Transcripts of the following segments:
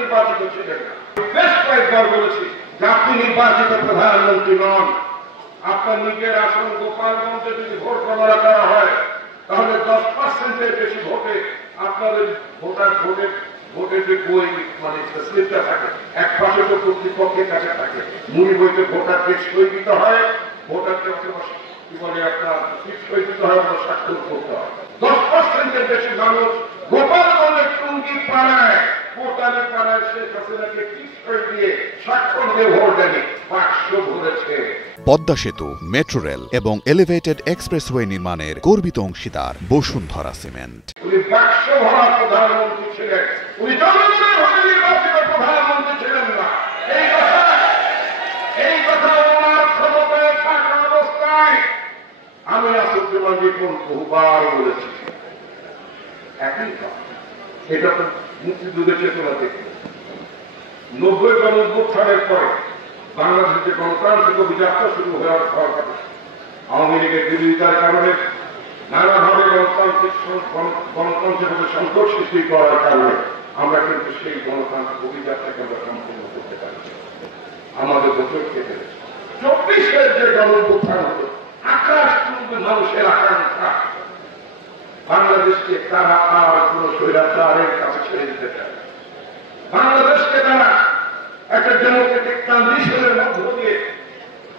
নির্বাচিত ছিলেন না। বেশ কয়েকবার বলেছি যে আপনি নির্বাচিত প্রধানমন্ত্রী নন। আপনার নিজের আসন গোপালগঞ্জে যদি ভোট গণনা করা হয় তাহলে 10%-এর বেশি ভোটে আপনাদের ভোটের যে বই মানে স্লিপটা থাকে এক পাশে তো কর্তৃপক্ষের কাছে থাকে, মূল বইতে ভোটারকে সই দিতে হয়, ভোটারকে কি বলে আপনার সই দিতে হয়, স্বাক্ষর করতে হয়। 10%-এর বেশি মানুষ গোপালগঞ্জের টুঙ্গি পাড়ায় ভোটারের পাড়ায় শেখ হাসিনাকে সই দিয়ে স্বাক্ষর দিয়ে ভোট দেয়নি, বাক্স ভরেছে। পদ্মা সেতু, মেট্রো রেল এবং এলিভেটেড এক্সপ্রেসওয়ে নির্মাণের গর্বিত অংশীদার বসুন্ধরা সিমেন্ট। উনি বাক্স ভরা প্রধানমন্ত্রী ছিলেন, উনি জনগণের ভোটে নির্বাচিত প্রধানমন্ত্রী ছিলেন না। এই কথা ওনার ক্ষমতায় থাকা অবস্থায় আমি আসাদুজ্জামান রিপন বহুবার বলেছি। একই কথা, এটা তো মুক্তিযুদ্ধের চেতনা থেকে 90 গণঅভ্যুত্থানের পরে বাংলাদেশের যে গণতান্ত্রিক অভিযাত্রা শুরু হওয়ার পর আওয়ামী লীগের বিরোধিতার কারণে নানাভাবে গণতন্ত্রের মধ্যে সংকট সৃষ্টি করার কারণে আমরা কিন্তু সেই গণতান্ত্রিক অভিযাত্রাকে আমরা সম্পূর্ণ করতে পারছি। আমাদের বছর কেটে 24-এর যে গণঅভ্যুত্থান হলো, আকাশ চুম্বে মানুষের আকাঙ্ক্ষা বাংলাদেশকে তারা আর কোন স্বৈরাচারের কাছে ছেড়ে দিতে চায়। বাংলাদেশকে তারা একটা ডেমোক্রেটিক ট্রানজিশনের মধ্য দিয়ে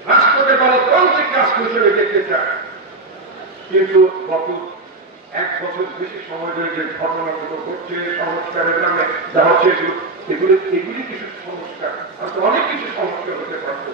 রাষ্ট্রকে গণতান্ত্রিক রাষ্ট্র হিসেবে দেখতে চায়। কিন্তু গত 1 বছর বেশি সময় ধরে যে ঘটনাগুলো ঘটছে, সংস্কারের নামে যা হচ্ছে, এগুলি কিছু সংস্কার, অনেক কিছু সংস্কার হতে পারত।